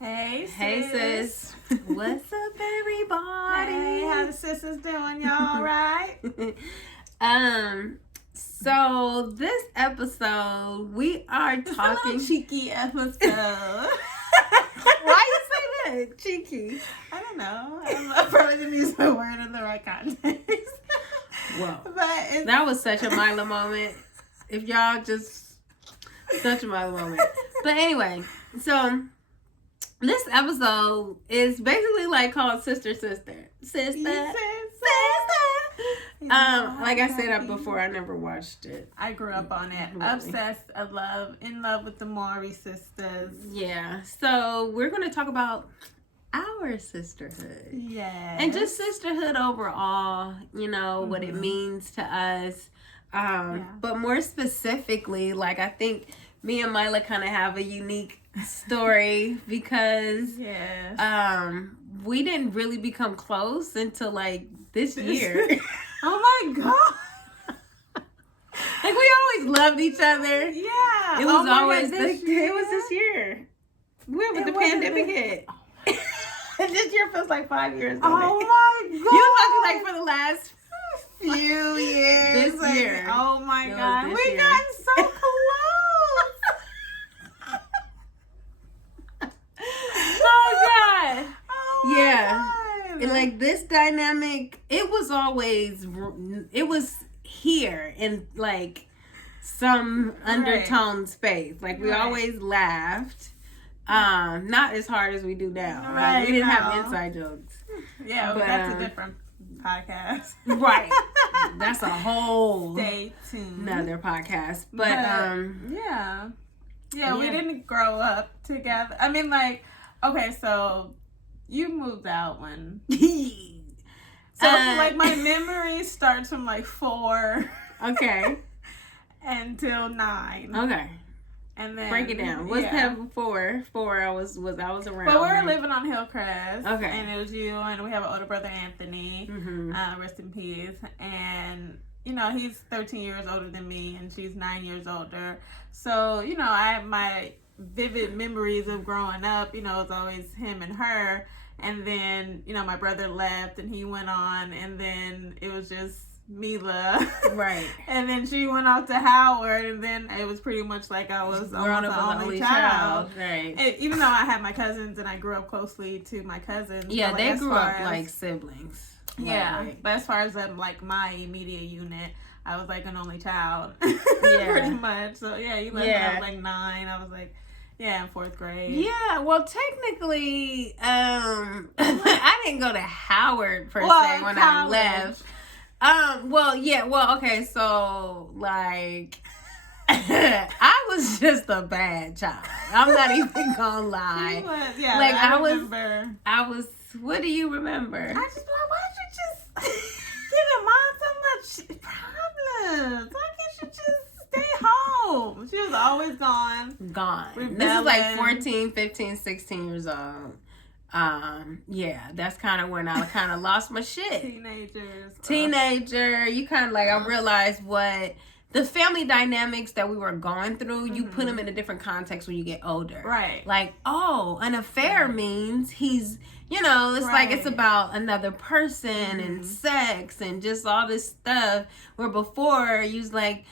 Hey, sis. Hey, sis. What's up, everybody? Hey, how the sisters doing? Y'all all right? So this episode, we are It's a talking... little cheeky episode. Why you say that? Cheeky. I don't know. I probably didn't use the word in the right context. Well, but that was such a Mila moment. If y'all just... Such a Mila moment. But anyway, so... This episode is basically like called Sister. Like I said before, I never watched it. I grew up on it. Really. Obsessed, in love with the Our Sisters. Yeah. So we're going to talk about our sisterhood. Yes. And just sisterhood overall, what it means to us. But more specifically, like I think me and Mila kind of have a unique story because we didn't really become close until like this year. Oh my god. Like we always loved each other. Yeah. It was always this year. When the pandemic hit. This year feels like 5 years ago. Oh my god. You were talking like for the last few years. This year. Oh my god. We got so close. Oh god. Oh yeah. God. And like this dynamic, it was here in like some undertone space. Like we always laughed. Not as hard as we do now. Right. Like, we didn't have inside jokes. Yeah, but that's a different podcast. Right. That's a whole stay tuned. Another podcast. But yeah, we didn't grow up together. I mean, like, okay, so you moved out when so like my memory starts from like 4 until 9. Okay. And then break it down. What's that before? I was around. But we were living on Hillcrest. Okay. And it was you, and we have an older brother, Anthony. Mm-hmm. Rest in peace. And he's 13 years older than me, and she's 9 years older. So I have my vivid memories of growing up. It's always him and her. And then my brother left, and he went on, and then it was just Mila. Right. And then she went off to Howard, and then it was pretty much like I was almost the only child. Right. And even though I had my cousins and I grew up closely to my cousins. Yeah, they grew up like siblings. Yeah. Right. But as far as like my immediate unit, I was like an only child. Pretty much. So yeah, you left when I was like 9. I was like in 4th grade. Yeah, well, technically, I didn't go to Howard per se when I left. Okay, so, like, I was just a bad child. I'm not even gonna lie. Like, I remember. What do you remember? I just like, why don't you just giving mom so much problems? Why can't you just stay home? She was always gone. Rebelling. This is like 14, 15, 16 years old. That's kind of when I kind of lost my shit. Teenager. You kind of like, I realized what the family dynamics that we were going through, you put them in a different context when you get older. Right. Like, an affair means he's, it's like it's about another person and sex and just all this stuff. Where before, you was like,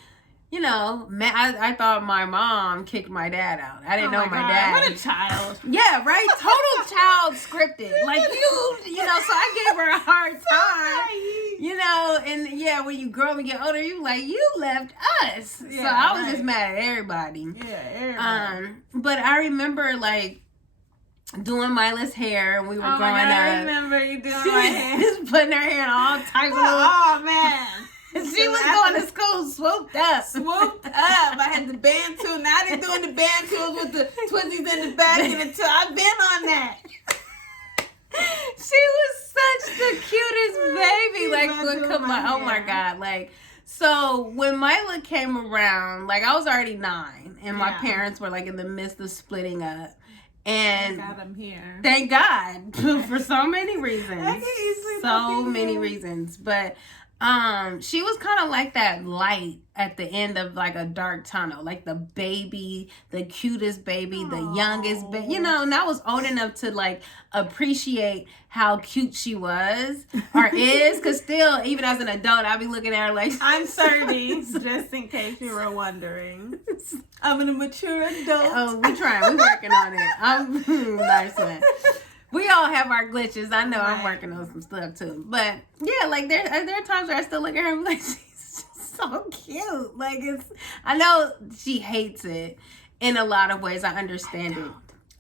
I thought my mom kicked my dad out. I didn't know my dad. What a child. Yeah, right? Total child scripted. Like, so I gave her a hard time. And when you grow up and get older, you like, you left us. Yeah, so I was just mad at everybody. Yeah, everybody. But I remember, like, doing Mila's hair when we were growing up. I remember you doing my hair. Just putting her hair in all types of Oh, man. She was going to school swooped up. I had the band tool. Now they're doing the band tools with the twizzlers in the back and the toe. I've been on that. She was such the cutest baby. Oh my God. Like, so when Mila came around, like I was already 9 and my parents were like in the midst of splitting up. And thank God I'm here. Thank God for so many reasons. So many reasons. But She was kind of like that light at the end of like a dark tunnel, like the baby, the cutest baby, the youngest baby, you know. And I was old enough to like appreciate how cute she was or is, because still, even as an adult, I'll be looking at her like, I'm 30, just in case you were wondering. I'm a mature adult. Oh, we working on it. I'm nice one. We all have our glitches. I know I'm working on some stuff too. But yeah, like there are times where I still look at her and be like, she's just so cute. Like I know she hates it in a lot of ways. I understand it.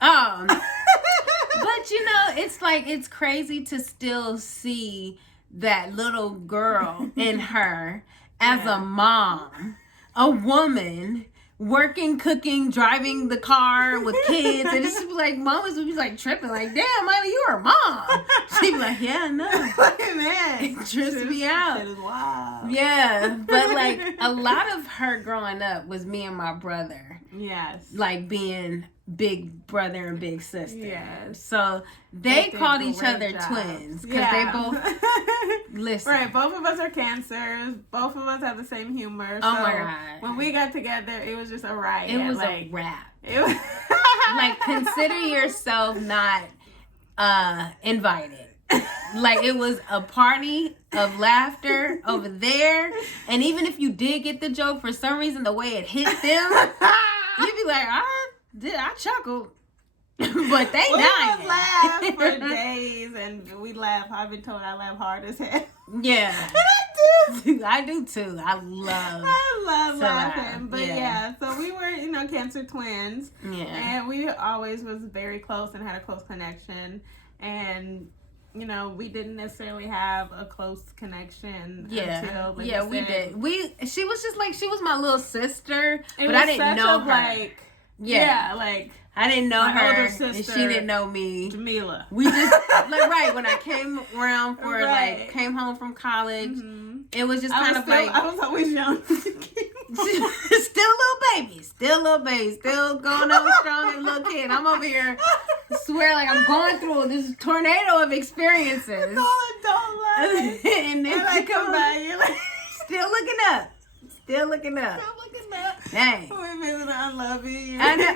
But you know, it's like, it's crazy to still see that little girl in her as a mom, a woman, working, cooking, driving the car with kids, and it's just like mamas would be like tripping, like, damn, Miley, you are a mom. She'd be like, yeah, no, Man, it trips me out. That is wild. Yeah, but like a lot of her growing up was me and my brother. Yes. Like being big brother and big sister. Yes. So they called each other twins because they both listen. Right, both of us are cancers. Both of us have the same humor. Oh so my God. When we got together, it was just a riot. It was like, a wrap. It was like, consider yourself not invited. Like, it was a party of laughter over there. And even if you did get the joke, for some reason, the way it hit them, you'd be like, I chuckled. But they dying. We laugh for days, and we laugh. I've been told I laugh hard as hell. Yeah. And I do. I do too. I love laughing. But yeah, so we were, cancer twins. Yeah. And we always was very close and had a close connection. And we didn't necessarily have a close connection until, like we did. She was just like, she was my little sister, but I didn't know her. Like I didn't know her, older sister, and she didn't know me. Jamila. We just like when I came around for came home from college, it was just kind of like, I was always young. still a little baby, still going on strong as a little kid. I'm over here, swear like I'm going through this tornado of experiences. Don't lie. And then I come by, you're like, still looking up. Dang. We visited Unloved. I know.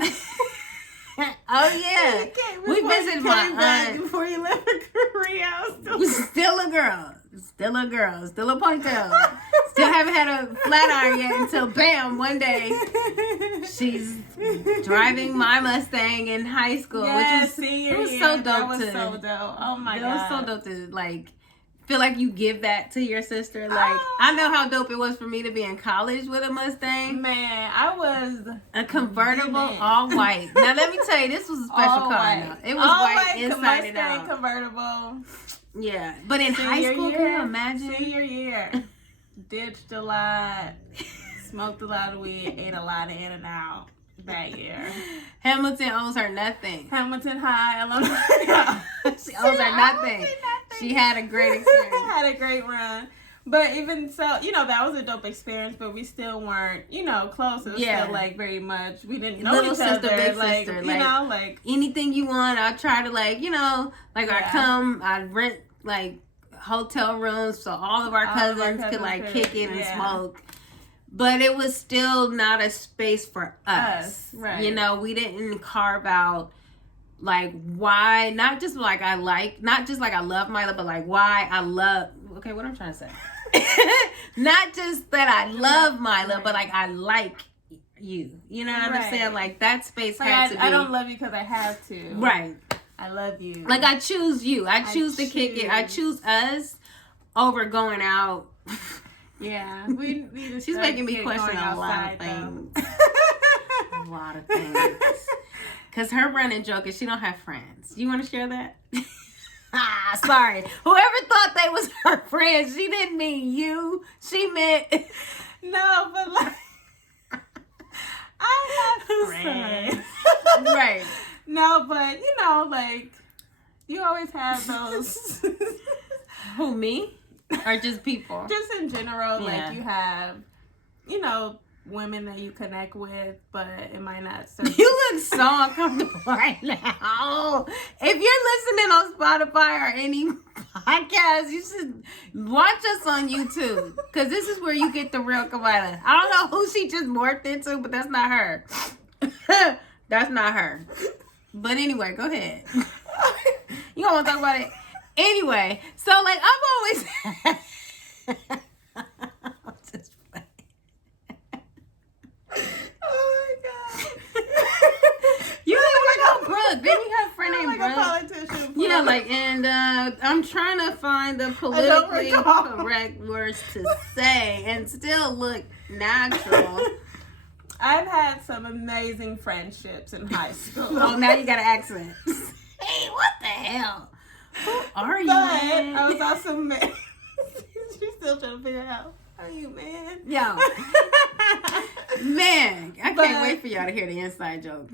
Oh yeah, we visited my aunt before you left for Korea. I was still a girl, still a ponytail. Still haven't had a flat iron yet until bam, one day she's driving my Mustang in high school, yes, which it was so dope. That was so dope. Oh my God, it was so dope to like feel like you give that to your sister. Like, I know how dope it was for me to be in college with a Mustang. Man, I was a convertible, all white. Now let me tell you, this was a special car. Now. It was all white inside and out. Convertible. Yeah, but in high school, can you imagine? Senior year, ditched a lot, smoked a lot of weed, ate a lot of In and Out that year. Hamilton owes her nothing. Hamilton High, alumni. She owes her nothing. She had a great experience. Had a great run. But even so, that was a dope experience, but we still weren't, close. It was still, like, very much, we didn't know little each sister, other. big like, sister. Like, anything you want, I try to, I rent, hotel rooms so all of our cousins could, kick it and smoke. But it was still not a space for us. Right. We didn't carve out, why, not just I love Mila, but why I love, okay, what I'm trying to say. Not just that I love Mila, but I like you. You know what I'm saying? That space had to be. I don't love you because I have to. Right. I love you. I choose you. I choose to kick it. I choose us over going out. Yeah. She's making me question a lot of things. A lot of things. Because her running joke is she don't have friends. You want to share that? Sorry. Whoever thought they was her friends, she didn't mean you. She meant... No, but I have friends. Right. No, but you always have those. Who, me? Or just people? Just in general, you have, women that you connect with, but it might not serve. You look so uncomfortable right now. If you're listening on Spotify or any podcast, you should watch us on YouTube. Because this is where you get the real Kamila. I don't know who she just morphed into, but that's not her. That's not her. But anyway, go ahead. You don't want to talk about it? Anyway, so like I've always... Brooke. Then we have a friend named Brooke. A politician. Yeah, like, and I'm trying to find the politically correct words to say and still look natural. I've had some amazing friendships in high school. Oh, now you got an accent. Hey, what the hell? Who are you, man? I was also married. She's still trying to figure out. Are you, man? Yo. Man, I can't wait for y'all to hear the inside joke.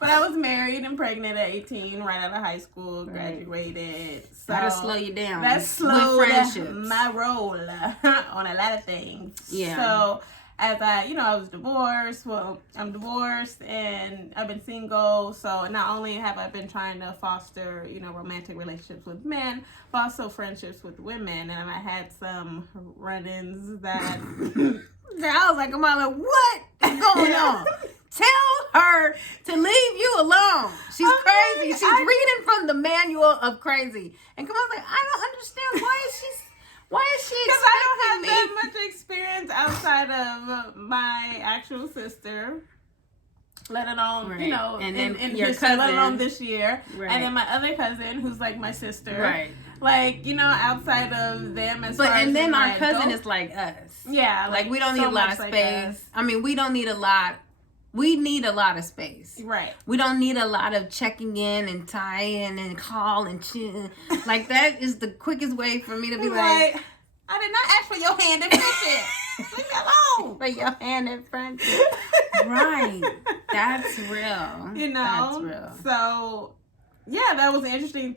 But I was married and pregnant at 18, right out of high school, graduated. So that'll slow you down. That slowed friendships. My role on a lot of things. Yeah. So as I was divorced. Well, I'm divorced and I've been single. So not only have I been trying to foster, romantic relationships with men, but also friendships with women. And I had some run-ins that I was like, Kamala, what is going on? Tell her to leave you alone. She's crazy. She's reading from the manual of crazy. And Kamala's like, I don't understand. Why is she because I don't have that much experience outside of my actual sister, let alone, and then in your history, cousin, let alone this year. Right. And then my other cousin, who's like my sister. Right. Like, outside of them and then our cousin is like us. Yeah. Like we don't need a lot of space. I mean, we don't need a lot. We need a lot of space. Right. We don't need a lot of checking in and tying and call and like that is the quickest way for me to be like, I did not ask for your hand in friendship. Leave me alone. For your hand in friendship. Right. That's real. That's real. So, yeah, that was interesting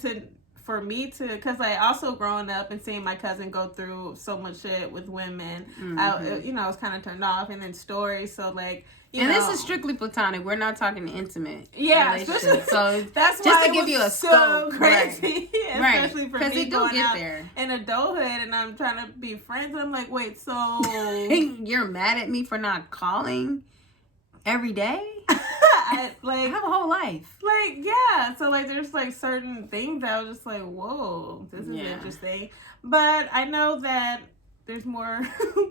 for me to, because I also growing up and seeing my cousin go through so much shit with women, I was kind of turned off. And then stories, so like, this is strictly platonic. We're not talking intimate. Yeah, relationship. So that's just why to give you a so scope, crazy, right? Especially for because me it do going get out there in adulthood, and I'm trying to be friends. And I'm like, wait, so you're mad at me for not calling every day? I have a whole life. Like, yeah. So like, there's like certain things that I was just like, whoa, this is interesting. But I know that there's more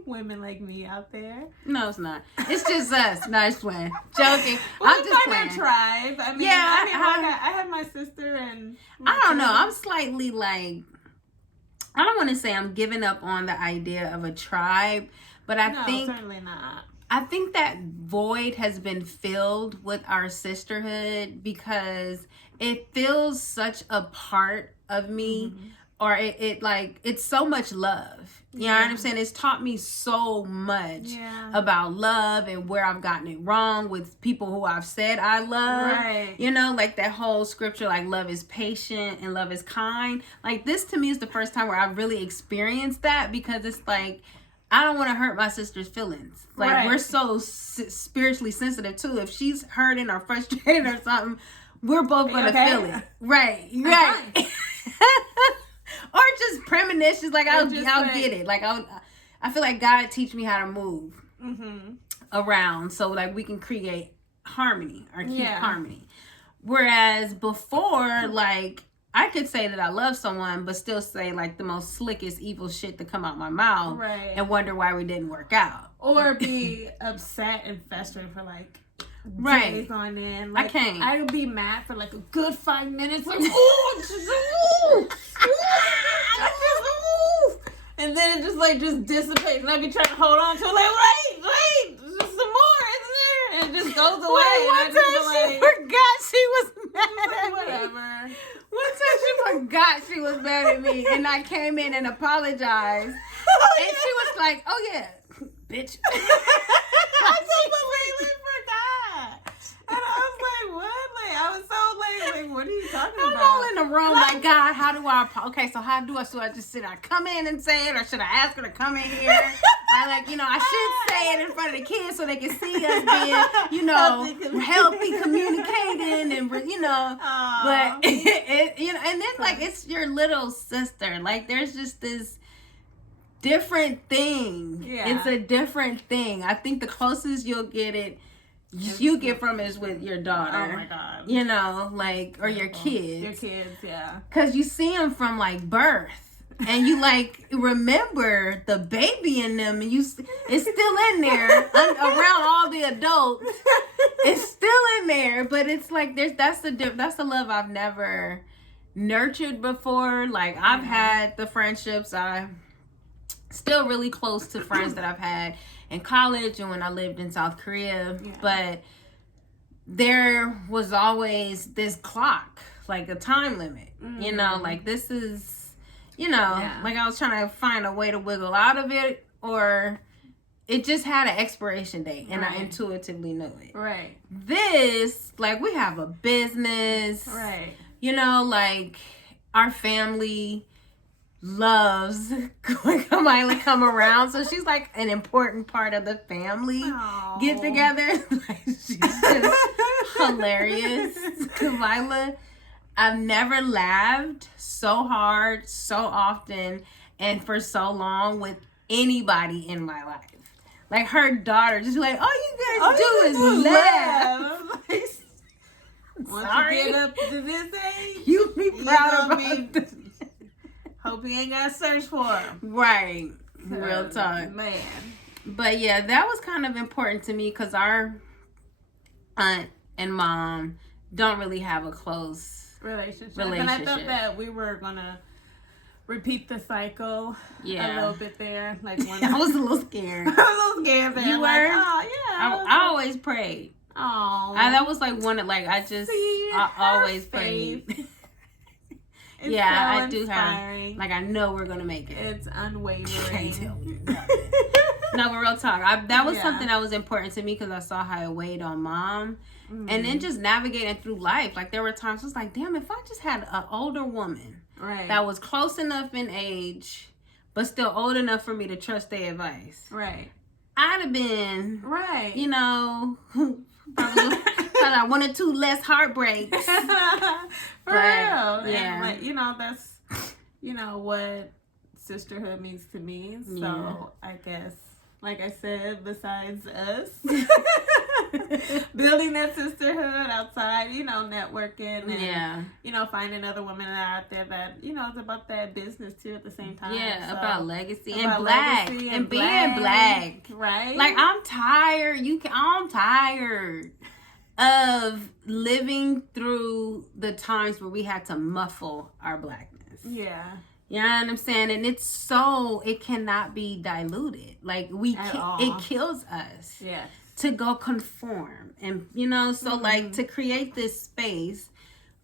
women like me out there. No, it's not. It's just us. Nice one. Joking. Well, I'm just playing. Tribe. I mean, I have my sister and I don't know. I'm slightly like, I don't want to say I'm giving up on the idea of a tribe, but I think certainly not. I think that void has been filled with our sisterhood because it feels such a part of me, or it's so much love. You know what I'm saying? It's taught me so much about love and where I've gotten it wrong with people who I've said I love. Right. Like that whole scripture, like love is patient and love is kind. Like this to me is the first time where I've really experienced that, because it's like, I don't want to hurt my sister's feelings. Like we're so spiritually sensitive too. If she's hurting or frustrated or something, we're both going to feel it. Right. Or just premonitions, like I'll get it. Like I feel like God teach me how to move around, so like we can create harmony or keep harmony. Whereas before, like I could say that I love someone, but still say like the most slickest evil shit to come out my mouth, and wonder why we didn't work out, or be upset and festered for like days on end. Like, I can't. I would be mad for like a good 5 minutes. Like, ooh, and then it just dissipates, and I'd be trying to hold on to it. Like, wait, just some more, isn't there? And it just goes away. One time she forgot she was mad at me. Whatever. One time she forgot she was mad at me, and I came in and apologized, and she was like, "Oh yeah, bitch." I completely forgot. And I was like, what? Like, I was so like, what What are you talking I'm about? all in the room like, God, how do I, okay, so how do I, so I just sit, I come in and say it, or should I ask her to come in here? I like, you know, I should say it in front of the kids so they can see us being, you know, healthy communicating and, you know, but, you know, and then like, it's your little sister. Like, there's just this different thing. Yeah. It's a different thing. I think the closest you'll get it, you get from is with your daughter. Oh my God. You know, like, or your kids. Your kids, yeah. Because you see them from like birth. And you like remember the baby in them, and it's still in there around all the adults. It's still in there, but it's like that's the love I've never nurtured before. Like I've had the friendships, I'm still really close to friends that I've had in college and when I lived in South Korea, but there was always this clock, like a time limit. You know, like this is. You know, like I was trying to find a way to wiggle out of it, or it just had an expiration date, and I intuitively knew it. Right. This, like, we have a business. Right. You know, like, our family loves Kamila come around, so she's like an important part of the family get together. Like, she's just hilarious. Kamila. I've never laughed so hard, so often, and for so long with anybody in my life. Like her daughter, just like, all you guys do is laugh. Once you get up to this age, you be proud of me. Hope you ain't got to search for him. Right. Real talk. Man. But yeah, that was kind of important to me because our aunt and mom don't really have a close relationship. And I thought that we were gonna repeat the cycle a little bit there. Like when I was a little scared. I was a little scared there. You were? Like, oh yeah. I always prayed. Oh. That was like one of like I always prayed. Yeah, I do have. Like I know we're gonna make it. It's unwavering. Can't tell me. No, but real talk. That was something that was important to me because I saw how it weighed on mom. Mm-hmm. And then just navigating through life. Like there were times I was like, damn, if I just had an older woman that was close enough in age, but still old enough for me to trust their advice. Right. I'd have been, you know, probably 1 or 2 less heartbreaks. For real. Yeah. And like, you know, that's, you know, what sisterhood means to me. So I guess, like I said, besides us building that sisterhood outside, you know, networking and, you know, finding other women out there that, you know, it's about that business too at the same time. Yeah, so, about legacy and black and being black. Right. Like I'm tired. I'm tired of living through the times where we had to muffle our blackness. Yeah. You know what I'm saying? And it cannot be diluted. Like it kills us. Yes. To go conform. And, you know, so like to create this space,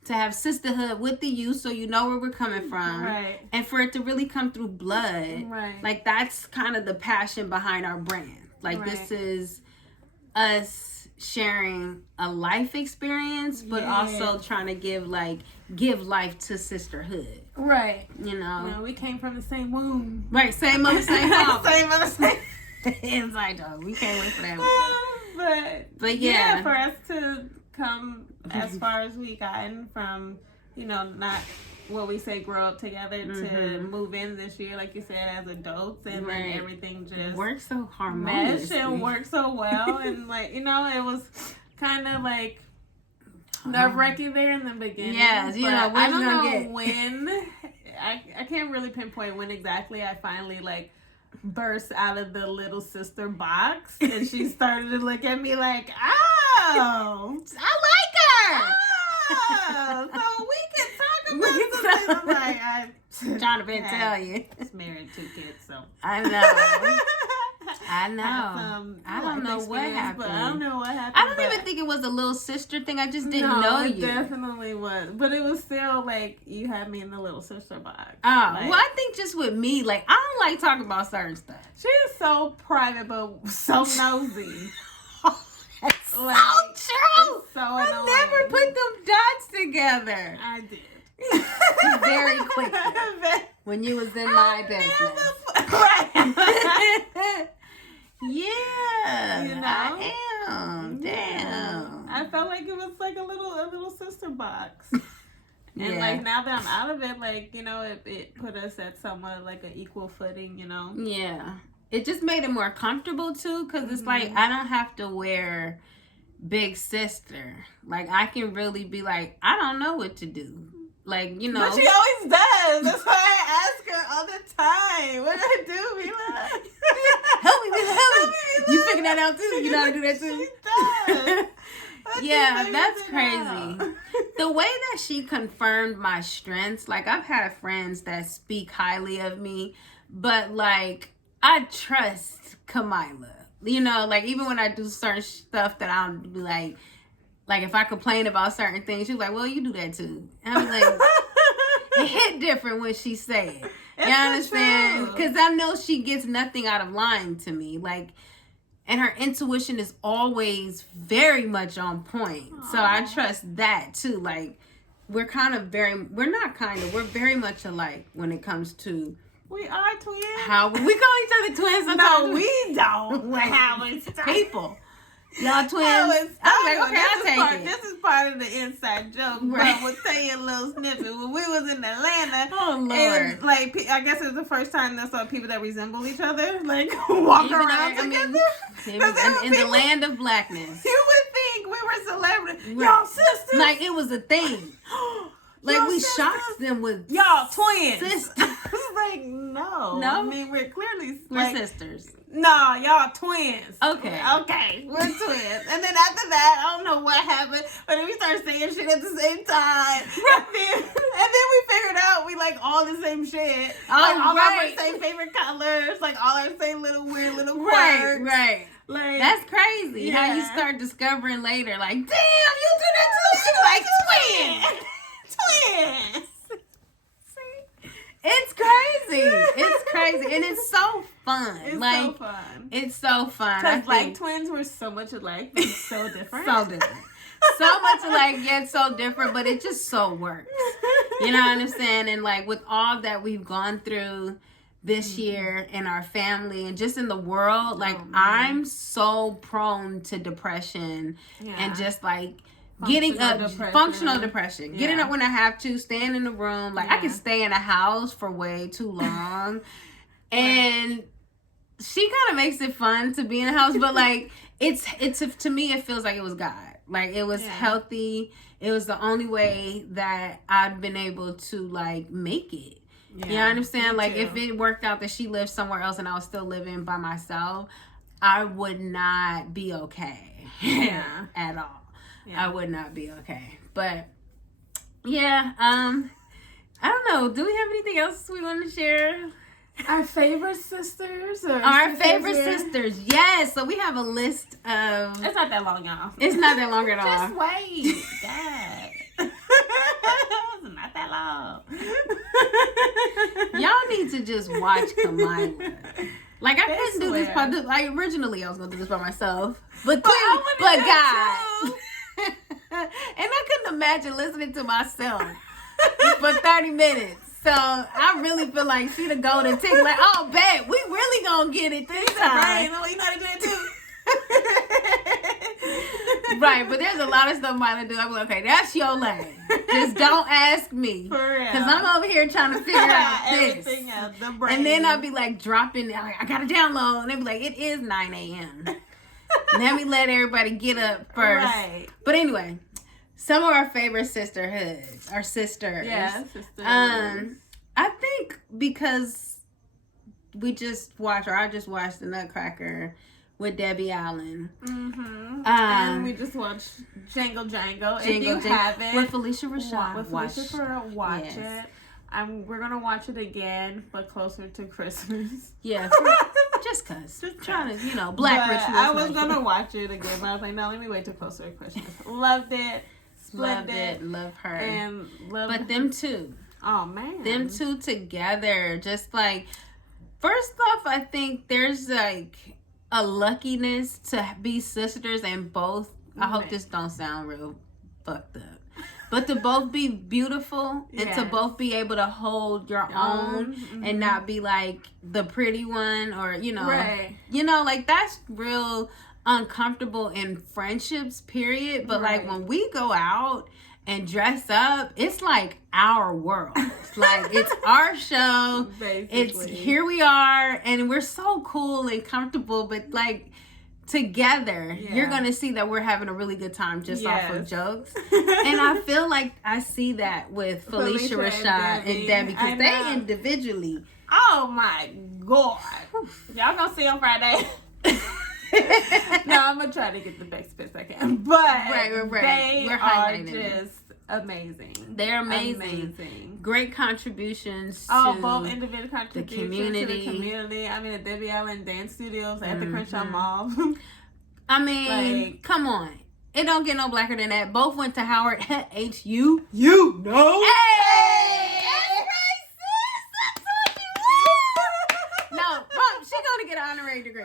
to have sisterhood with the youth so you know where we're coming from. Right. And for it to really come through blood. Right. Like that's kind of the passion behind our brand. Like this is us sharing a life experience, but also trying to give life to sisterhood. Right. You know. No, we came from the same womb. Right. Same mother, same father. Same mother, same. Inside dog. We can't wait for that. But yeah, for us to come as far as we gotten from, you know, not what we say grow up together to move in this year, like you said, as adults, and then everything just works so harmoniously and worked so well, and like, you know, it was kind of like nerve-wracking there in the beginning. Yes, you know, I don't know when. I can't really pinpoint when exactly I finally like burst out of the little sister box, and she started to look at me like, oh, I like her. Oh, so we can talk about something. I'm like, I'm trying to tell you. Just married 2 kids, so I know. I don't know what happened. But I don't know what happened. I don't even think it was a little sister thing. I just didn't know you. It definitely was. But it was still like you had me in the little sister box. Oh, well, I think just with me, like, I don't like talking about certain stuff. She is so private, but so nosy. That's like, so true. So I never put them dots together. I did. Very quickly. When you was in my business. Right. Yeah. You know? I am. Damn. I felt like it was like a little sister box. And Yeah. like now that I'm out of it, like, you know, it put us at somewhat like an equal footing, you know? Yeah. It just made it more comfortable too, because it's like I don't have to wear big sister. Like I can really be like, I don't know what to do. Like, you know. But she always does. That's why I ask her all the time. What do I do, Mila? Help me. You figure that out too? You know how to do that too? She does. Yeah, that's crazy. The way that she confirmed my strengths, like I've had friends that speak highly of me, but like I trust Kamila. You know, like even when I do certain stuff that I'll be like if I complain about certain things, she's like, well, you do that too. And I'm like, it hit different when she say it. You understand? Because I know she gets nothing out of lying to me. Like, and her intuition is always very much on point. Aww. So I trust that too. Like, we're very much alike when it comes to. We are twins. How we call each other twins sometimes. No, we don't. Like, how it's people. Y'all twins. I'm like, okay, I'll take it. This is part of the inside joke. Right. But we'll tell you a little snippet. When we was in Atlanta, oh Lord, and like I guess it was the first time I saw people that resemble each other, like walk around together. In the land of blackness, you would think we were celebrities. Right. Y'all sisters. Like it was a thing. Like y'all we sisters? Shocked them with y'all twins. Sisters. Like no. I mean we're clearly we're sisters. No, y'all twins. Okay, we're twins. And then after that, I don't know what happened, but then we started saying shit at the same time. And then we figured out we like all the same shit. Like all our same favorite colors, like all our same little weird little quirks. Right. Like that's crazy. Yeah. How you start discovering later, like, damn, you do that too. She's like twins. It's crazy. It's crazy. And it's so fun. It's like, so fun. It's so fun. Because like twins were so much alike, but so different. So different. So much alike, yet so different, but it just so works. You know what I'm saying? And like with all that we've gone through this year in our family and just in the world, like I'm so prone to depression and just like getting up, functional depression. Getting up when I have to, staying in the room. Like I can stay in a house for way too long. And she kind of makes it fun to be in the house, but like it's to me it feels like it was God. Like it was healthy. It was the only way that I'd been able to like make it. Yeah, you understand? Like if it worked out that she lived somewhere else and I was still living by myself, I would not be okay. At all. Yeah. I would not be okay. But yeah, I don't know. Do we have anything else we want to share? Our favorite sisters? Our favorite sisters. Yes. So we have a list of... It's not that long, y'all. It's not that long at all. Just wait. God. It's not that long. Y'all need to just watch Kamila. Like I couldn't do this part. Like originally I was gonna do this by myself. But God. And I couldn't imagine listening to myself for 30 minutes. So I really feel like she the golden ticket. Like, oh, bet we really gonna get it this time. Right, you know how to do it too. Right, but there's a lot of stuff I do. I'm like, okay, that's your lane. Just don't ask me. For real. Because I'm over here trying to figure out this. Everything else, the brain. And then I'll be like dropping, I gotta download. And they'll be like, it is 9 a.m. Let me let everybody get up first. Right. But anyway, some of our favorite sisterhoods, our sisters. Yeah, sisters. I think because I just watched The Nutcracker with Debbie Allen. Mm-hmm. And we just watched Jangle. If you haven't, with Felicia Rashad. Watch it. We're gonna watch it again, but closer to Christmas. Yeah, just trying to, Black Christmas. I was gonna watch it again, but I was like, no, let me wait till closer to Christmas. Loved it. Splendid. Love her. And but them two. Oh man. Them two together, just like, first off, I think there's like a luckiness to be sisters and both. I hope this don't sound real fucked up. But to both be beautiful and to both be able to hold your own and not be like the pretty one or, you know, like that's real uncomfortable in friendships, period. But like when we go out and dress up, it's like our world. Like it's our show. Basically. It's here we are and we're so cool and comfortable, but like together you're gonna see that we're having a really good time just off of jokes. And I feel like I see that with Felicia, Rashad, and Debbie because they individually, oh my god, y'all gonna see on Friday. No, I'm gonna try to get the best bits I can, but they are just amazing. They're amazing. Great contributions both individual contributions to the community. I mean, the Debbie Allen Dance Studios at the Crenshaw Mall. I mean, like, come on. It don't get no blacker than that. Both went to Howard. HU. You know. Hey! That's right, sis. I told you. No, Mom, she gonna get an honorary degree.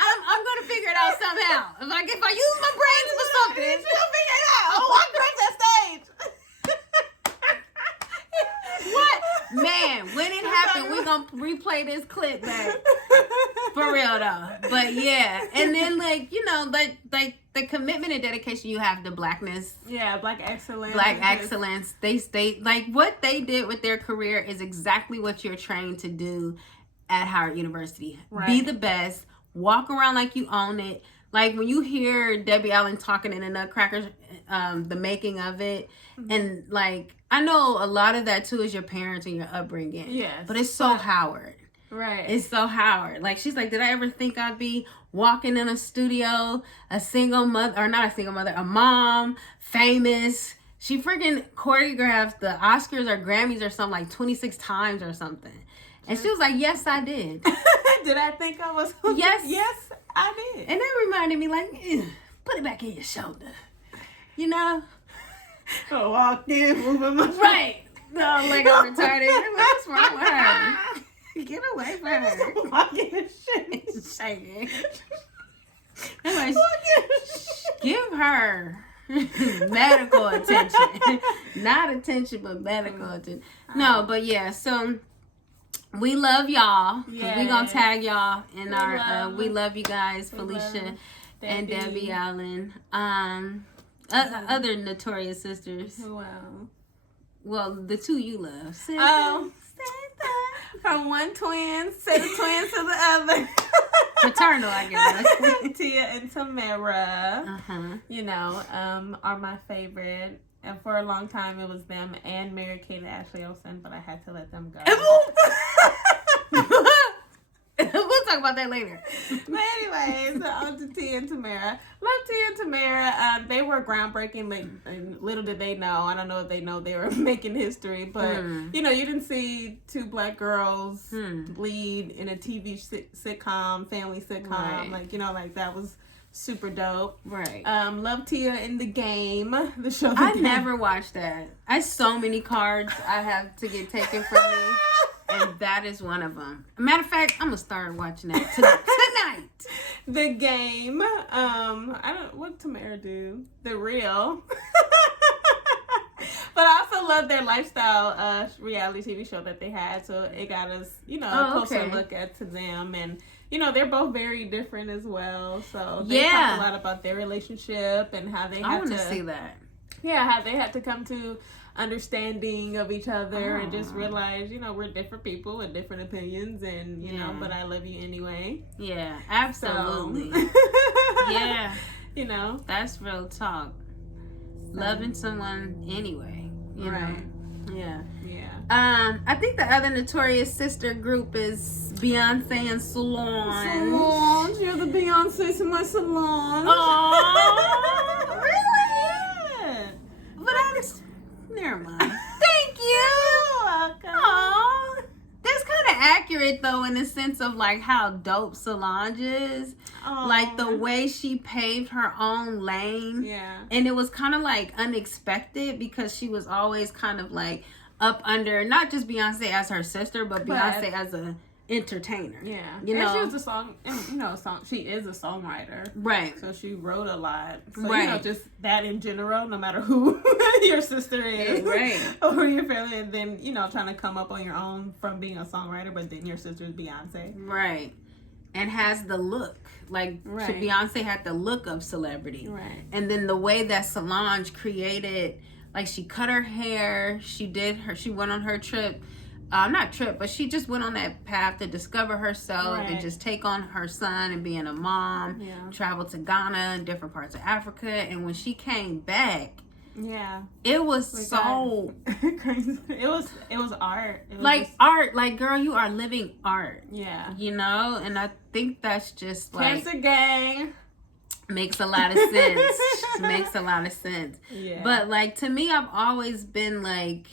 I'm gonna figure it out somehow. If I use my brains for something, she'll figure it out. I'll walk across that stage. What? Man, when it happened, we're gonna replay this clip back. For real though. But yeah. And then like, you know, like the commitment and dedication you have to blackness. Yeah, black excellence. Black excellence. They stay like what they did with their career is exactly what you're trained to do at Howard University. Right. Be the best. Walk around like you own it. Like when you hear Debbie Allen talking in the Nutcrackers, the making of it, and like I know a lot of that too is your parents and your upbringing. Yes, but it's so Howard. Right. It's so Howard. Like she's like, did I ever think I'd be walking in a studio, a single mother, or not a single mother, a mom, famous. She freaking choreographed the Oscars or Grammys or something like 26 times or something. And she was like, yes, I did. Did I think I was? Yes. Yes, I did. And that reminded me, like, put it back in your shoulder. You know? I walked in, moving my right. No, like I'm retarded. What's wrong with her? Get away from her. Walking and shit. Shaking. Anyway, give her medical attention. Not attention, but medical attention. No, but yeah, so... we love y'all. Yes. We gonna tag y'all in our. We love you guys, Felicia and Debbie Allen. Other notorious sisters. Wow. Well, the two you love. From one twin, set of twins to the other. Paternal, I guess. Tia and Tamara. You know, are my favorite. And for a long time, it was them and Mary Kate and Ashley Olsen, but I had to let them go. We'll talk about that later. But anyways, on to Tia and Tamara. Love Tia and Tamara. They were groundbreaking. Like, little did they know. I don't know if they know they were making history, but you know, you didn't see two black girls lead in a TV sitcom, family sitcom. Right. Like, you know, like that was super dope. Right. Love Tia in the Game. The show. I never watched that. I have so many cards I have to get taken from me. And that is one of them. Matter of fact, I'm gonna start watching that tonight. The Game. What Tamara do? The Real. But I also love their lifestyle reality TV show that they had. So it got us, you know, a closer look to them. And, you know, they're both very different as well. So they talk a lot about their relationship and how they had to see that. Yeah, how they had to come to understanding of each other and just realize, you know, we're different people with different opinions and, you know, but I love you anyway. Yeah, absolutely. So. Yeah. You know. That's real talk. Loving someone anyway. You know? Yeah. Yeah. I think the other notorious sister group is Beyonce and Solange. Solange, you're the Beyonce to my Solange. Oh, really? Yeah. But never mind. Thank you. You're welcome. Aww. That's kind of accurate though, in the sense of like how dope Solange is. Aww. Like the way she paved her own lane. Yeah. And it was kind of like unexpected because she was always kind of like up under not just Beyonce as her sister, but Beyonce as a entertainer. Yeah. You and know, she was a song, and, you know, she is a songwriter. Right. So she wrote a lot. So, right. you know, just that in general, no matter who your sister is. Right. Or who your family, and then, you know, trying to come up on your own from being a songwriter, but then your sister's Beyonce. Right. And has the look. Like, right. Beyonce had the look of celebrity. Right. And then the way that Solange created, like, she cut her hair, she went on her trip, not trip, but she just went on that path to discover herself and just take on her son and being a mom, travel to Ghana and different parts of Africa. And when she came back, it was so crazy. It was art. It was like just... art. Like, girl, you are living art. Yeah. You know? And I think that's just like... Cancer gang. Makes a lot of sense. Makes a lot of sense. Yeah. But, like, to me, I've always been, like,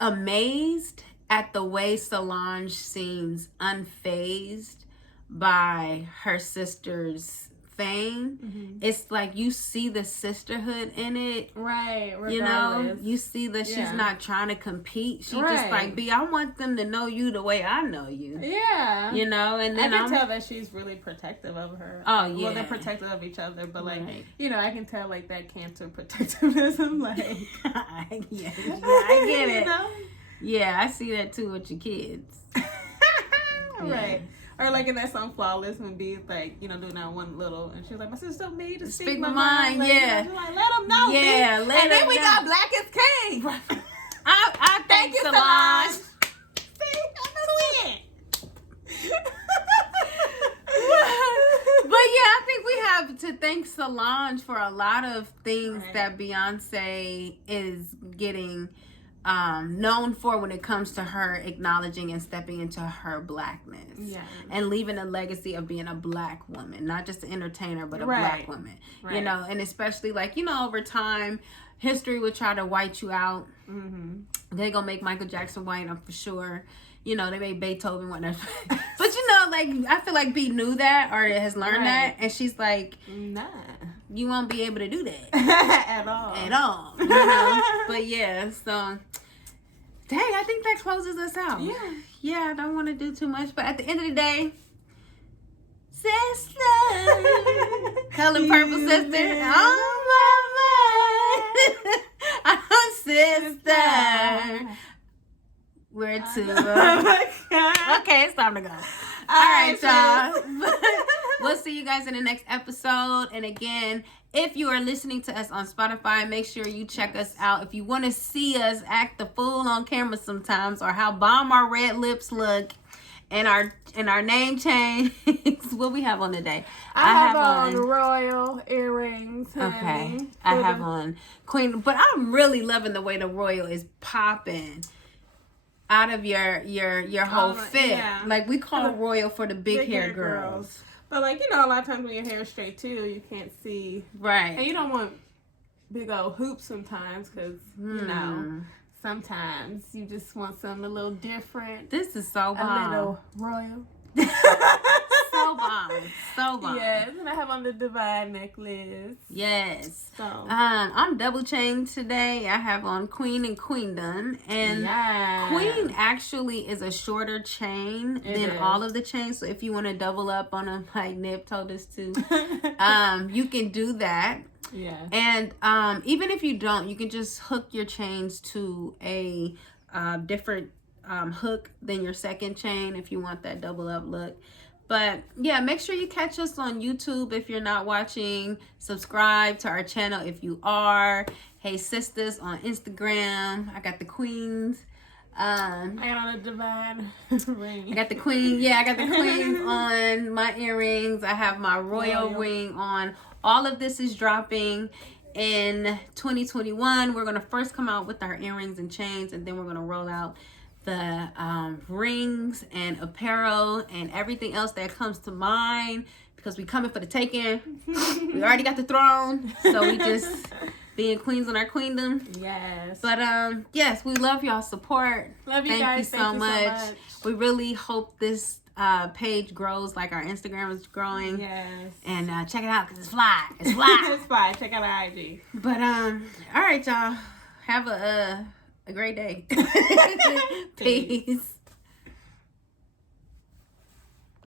amazed at the way Solange seems unfazed by her sister's fame. Mm-hmm. It's like you see the sisterhood in it. Right. Regardless. You know, you see that she's not trying to compete. She just like, I want them to know you the way I know you. Yeah. You know, and then I can tell that she's really prective of her. Oh, yeah. Well, they're protective of each other, but like, you know, I can tell like that cancer protectivism, like, I get it. You know? Yeah, I see that too with your kids. Right. Or like in that song Flawless, when B's like, you know, doing that one little, and she was like, my sister told me to speak my mind. Like, yeah. You know, like, let them know. Yeah, and then we got Black is King. I thank you, Solange. See, I'm a But yeah, I think we have to thank Solange for a lot of things that Beyonce is getting known for when it comes to her acknowledging and stepping into her blackness and leaving a legacy of being a black woman, not just an entertainer, but a black woman, you know, and especially like, you know, over time, history would try to white you out. They're going to make Michael Jackson white, I'm for sure. You know, they made Beethoven, whatever. But, you know, like, I feel like B knew that or has learned that. And she's like, nah. You won't be able to do that. At all. At all. You know? But, yeah, so... Dang, I think that closes us out. Yeah. Yeah, I don't want to do too much. But at the end of the day... Sister! Color Purple Sister. Oh, mama! I'm sister. We're two. Oh my God. Okay, it's time to go. All right, y'all. We'll see you guys in the next episode. And again, if you are listening to us on Spotify, make sure you check us out. If you want to see us act the fool on camera sometimes, or how bomb our red lips look, and our name change, what we have on today? I have on royal earrings. Okay, honey. I have on Queen, but I'm really loving the way the royal is popping out of your whole fit. Yeah. Like, we call royal for the big hair girls. But like, you know, a lot of times when your hair is straight too, you can't see. Right. And you don't want big old hoops sometimes, because you know, sometimes you just want something a little different. This is so bomb. A little royal. So bomb. So bomb. Yes, and I have on the divine necklace. Yes. So I'm double chained today. I have on Queen and Queendom. And Queen actually is a shorter chain than all of the chains. So if you want to double up on them, like Nip told us to, you can do that. Yeah. And even if you don't, you can just hook your chains to a different hook than your second chain if you want that double up look. But yeah, make sure you catch us on YouTube if you're not watching. Subscribe to our channel if you are. Hey Sistuhs on Instagram. I got the queens. I got on a divine ring. I got the queen. Yeah, I got the queens on my earrings. I have my royal ring on. All of this is dropping in 2021. We're going to first come out with our earrings and chains, and then we're going to roll out the rings and apparel and everything else that comes to mind, because we coming for the taking. We already got the throne, so we just being queens in our queendom. Yes. But yes, we love y'all's support. Love you Thank guys. You so much. We really hope this page grows like our Instagram is growing. Yes. And check it out because it's fly. It's fly. It's fly. Check out our IG. But all right, y'all. Have a great day. Peace.